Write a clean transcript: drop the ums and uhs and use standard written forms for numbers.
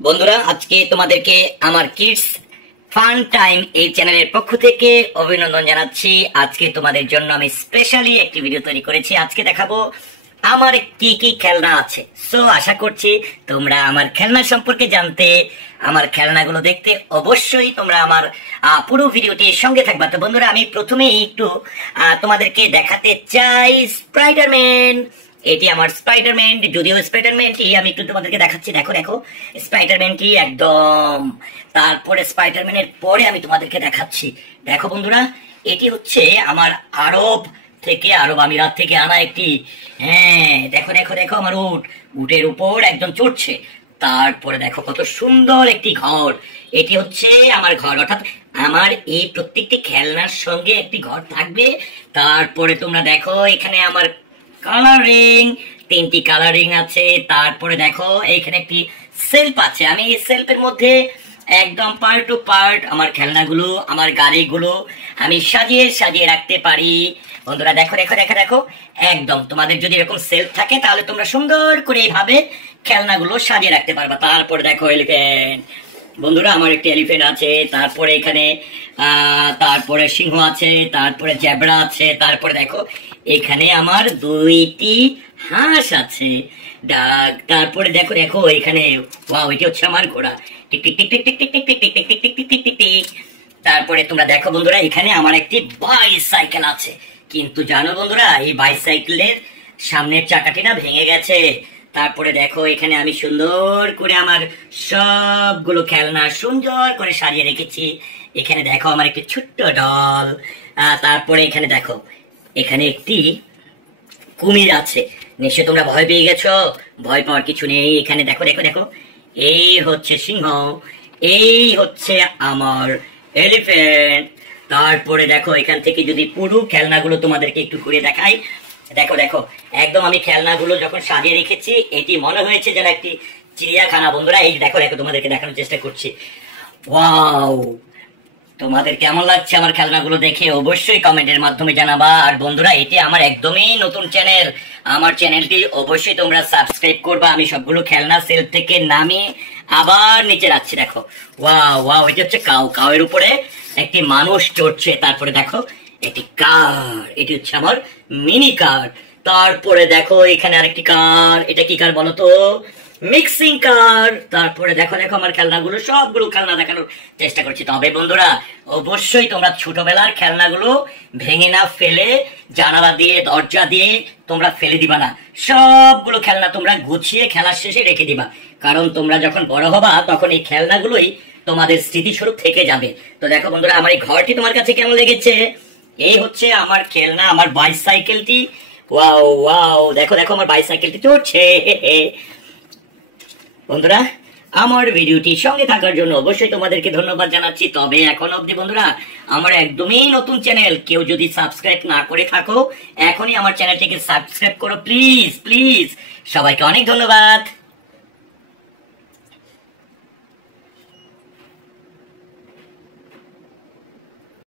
বন্ধুরা, আজকে তোমাদেরকে আমার কিডস ফান টাইম এই চ্যানেলের পক্ষ থেকে অভিনন্দন জানাচ্ছি। আজকে তোমাদের জন্য আমি স্পেশালি একটি ভিডিও তৈরি করেছি। আজকে দেখাবো আমার কি কি খেলনা আছে। সো আশা করছি তোমরা আমার খেলনা সম্পর্কে জানতে, আমার খেলনাগুলো দেখতে অবশ্যই তোমরা আমার পুরো ভিডিওটির সঙ্গে থাকবা। তো বন্ধুরা, আমি প্রথমেই একটু তোমাদেরকে দেখাতে চাই স্পাইডারম্যান। এটি আমার স্পাইডারম্যান, যদিও স্পাইডারম্যানটি আমি একটু তোমাদেরকে দেখাচ্ছি। দেখো দেখো স্পাইডারম্যানটি একদম। তারপরে স্পাইডারম্যানের পরে আমি তোমাদেরকে দেখাচ্ছি। দেখো বন্ধুরা, এটি হচ্ছে আমার আরব আমিরাত থেকে আনা একটি, হ্যাঁ দেখো দেখো দেখো আমার উটের উপর একজন চড়ছে। তারপরে দেখো কত সুন্দর একটি ঘর। এটি হচ্ছে আমার ঘর, অর্থাৎ আমার এই প্রত্যেকটি খেলনার সঙ্গে একটি ঘর থাকবে। তারপরে তোমরা দেখো এখানে আমার কালারিং, 3টি কালারিং আছে। তারপরে দেখো এখানে একটি সেলফ আছে। আমি এই সেলফের মধ্যে একদম পার্ট টু পার্ট আমার খেলনাগুলো, আমার গাড়িগুলো আমি সাজিয়ে সাজিয়ে রাখতে পারি। বন্ধুরা দেখো দেখো দেখো দেখো, একদম তোমাদের যদি এরকম সেলফ থাকে তাহলে তোমরা সুন্দর করে এইভাবে খেলনাগুলো সাজিয়ে রাখতে পারবা। তারপরে দেখো এলিফ্যান্ট। বন্ধুরা, আমার একটি এলিফ্যান্ট আছে। তারপরে এখানে তারপরে সিংহ আছে, তারপরে জেব্রা আছে। তারপরে দেখো এখানে আমার 2টি হাঁস আছে। তারপরে দেখো দেখো এখানে, ওয়াও, এটি হচ্ছে আমার ঘোড়া। Tick tick tick tick tick tick tick tick tick tick tick tick tick tick tick tick. তারপরে তোমরা দেখো বন্ধুরা, এখানে আমার একটি বাইসাইকেল আছে। কিন্তু জানো বন্ধুরা, এই বাইসাইকেলের সামনের চাকাটি না ভেঙে গেছে। তারপরে দেখো এখানে আমি সুন্দর করে আমার সবগুলো খেলনা সুন্দর করে সাজিয়ে রেখেছি। এখানে দেখো আমার একটি ছোট্ট ডল। তারপরে এখানে দেখো এখানে একটি কুমির আছে। নিশ্চয় তোমরা ভয় পেয়ে গেছো, ভয় পাওয়ার কিছু নেই। এখানে দেখো দেখো দেখো, এই হচ্ছে সিংহ, এই হচ্ছে আমার এলিফ্যান্ট। তারপরে দেখো এখান থেকে যদি পুরো খেলনাগুলো তোমাদেরকে একটু ঘুরে দেখাই। দেখো দেখো একদম আমি খেলনাগুলো যখন সাজিয়ে রেখেছি, এটি মনে হয়েছে যেন একটি চিড়িয়াখানা। বন্ধুরা এই দেখো দেখো, তোমাদেরকে দেখানোর চেষ্টা করছি। ওয়াও, তোমাদের কেমন লাগছে আমার খেলনাগুলো দেখে অবশ্যই কমেন্টের মাধ্যমে জানাবা। আর বন্ধুরা, এটি আমার একদমই নতুন চ্যানেল। আমার চ্যানেলটি অবশ্যই তোমরা সাবস্ক্রাইব করবা। আমি সবগুলো খেলনা সেল থেকে নামিয়ে আবার নিচে রাখছি। দেখো ওয়াও ওয়াও, এটি হচ্ছে কাউ, কাউয়ের উপরে একটি মানুষ চড়ছে। তারপরে দেখো একটি কার, এটি হচ্ছে আমার মিনি কার। তারপরে দেখো এখানে আরেকটি কার, এটা কি কার বলো তো? মিক্সিং কার। তারপরে দেখো দেখো আমার খেলনাগুলো, সবগুলো খেলনা দেখানোর চেষ্টা করছি। তবে বন্ধুরা, অবশ্যই তোমরা ছোটবেলার খেলনাগুলো ভেঙে না ফেলে, জানালা দিয়ে দরজা দিয়ে তোমরা ফেলে দিবা না। সবগুলো খেলনা তোমরা গুছিয়ে খেলার শেষে রেখে দিবা, কারণ তোমরা যখন বড় হবা তখন এই খেলনাগুলোই তোমাদের স্মৃতিস্বরূপ থেকে যাবে। তো দেখো বন্ধুরা, আমার এই ঘরটি তোমার কাছে কেমন লেগেছে? এই হচ্ছে আমার খেলনা, আমার বাইসাইকেলটি। ওয়াও ওয়াও, দেখো দেখো আমার বাইসাইকেলটি চড়ছে। বন্ধুরা, আমার ভিডিওটি সঙ্গে থাকার জন্য অবশ্যই তোমাদেরকে ধন্যবাদ জানাচ্ছি। তবে এখন অবধি বন্ধুরা, আমার একদমই নতুন চ্যানেল, কেউ যদি সাবস্ক্রাইব না করে থাকো এখনই আমার চ্যানেলটিকে সাবস্ক্রাইব করো প্লিজ প্লিজ। সবাইকে অনেক ধন্যবাদ।